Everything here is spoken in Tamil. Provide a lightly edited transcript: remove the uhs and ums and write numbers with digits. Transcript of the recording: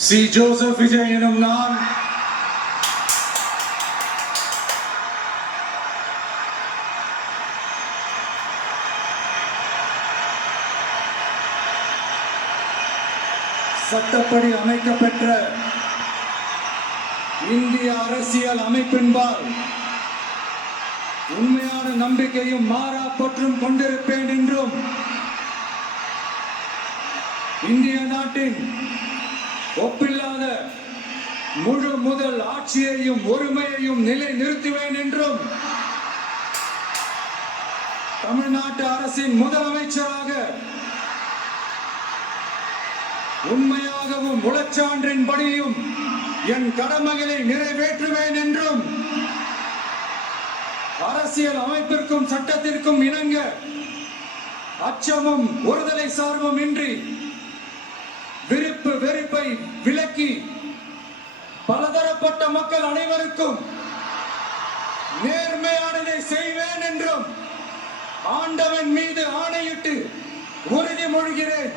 சி. ஜோசப் விஜய் எனும் நான் சட்டப்படி அமைக்கப்பெற்ற இந்திய அரசியல் அமைப்பின்பால் உண்மையான நம்பிக்கையும் மாறா பற்றும் கொண்டிருப்பேன் என்றும் இந்திய நாட்டின் ஒப்பில்லாத முழு முதல் ஆட்சியையும் ஒருமையையும் நிலை நிறுத்துவேன் என்றும் தமிழ்நாட்டு அரசின் முதலமைச்சராக உண்மையாகவும் உளச்சான்றின்படியும் என் கடமைகளை நிறைவேற்றுவேன் என்றும் அரசியல் அமைப்பிற்கும் சட்டத்திற்கும் இணங்க அச்சமும் ஒருதலை சார்பும் இன்றி விருப்பு வெறுப்பை விலக்கி பலதரப்பட்ட மக்கள் அனைவருக்கும் நேர்மையானதை செய்வேன் என்றும் ஆண்டவன் மீது ஆணையிட்டு உறுதிமொழிகிறேன்.